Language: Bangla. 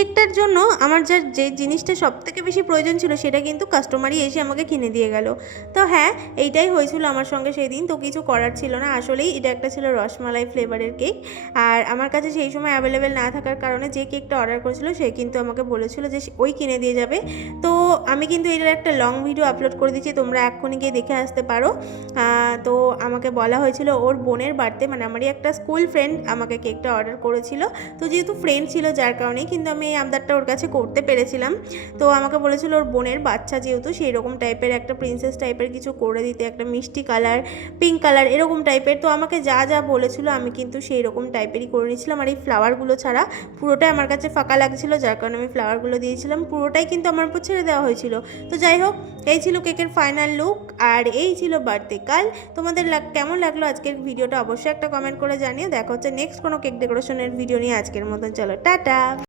কেকটার জন্য আমার যে জিনিসটা সবথেকে বেশি প্রয়োজন ছিল সেটা কিন্তু কাস্টমারই এসে আমাকে কিনে দিয়ে গেল। তো হ্যাঁ, এইটাই হয়েছিল আমার সঙ্গে সেই দিন। তো কিছু করার ছিল না, আসলেই এটা একটা ছিল রসমালাই ফ্লেভারের কেক। আর আমার কাছে সেই সময় অ্যাভেলেবেল না থাকার কারণে যে কেকটা অর্ডার করেছিল সে কিন্তু আমাকে বলেছিল যে ওই কিনে দিয়ে যাবে। তো আমি কিন্তু এটার একটা লং ভিডিও আপলোড করে দিচ্ছি, তোমরা এক্ষুনি গিয়ে দেখে আসতে পারো। তো আমাকে বলা হয়েছিল ওর বোনের বার্থডে, মানে আমারই একটা স্কুল ফ্রেন্ড আমাকে কেকটা অর্ডার করেছিল। তো যেহেতু ফ্রেন্ড ছিল যার কারণেই কিন্তু আমি এই আবদারটা ওর কাছে করতে পেরেছিলাম। তো আমাকে বলেছিল ওর বোনের বাচ্চা যেহেতু, সেই রকম টাইপের একটা প্রিন্সেস টাইপের কিছু করে দিতে, একটা মিষ্টি কালার, পিঙ্ক কালার এরকম টাইপের। তো আমাকে যা যা বলেছিল আমি কিন্তু সেই রকম টাইপেরই করে নিয়েছিলাম। আর এই ফ্লাওয়ারগুলো ছাড়া পুরোটাই আমার কাছে ফাঁকা লাগছিল, যার কারণে আমি ফ্লাওয়ারগুলো দিয়েছিলাম। পুরোটাই কিন্তু আমার উপর ছেড়ে দেওয়া হয়েছিল। তো যাই হোক, এই ছিল কেকের ফাইনাল লুক, আর এই ছিল বার্থডে কাল। তোমাদের কেমন লাগলো আজকের ভিডিওটা অবশ্যই একটা কমেন্ট করে জানিও। দেখা হচ্ছে নেক্সট কোনো কেক ডেকোরেশনের ভিডিও নিয়ে। আজকের মতন চলো টাটা।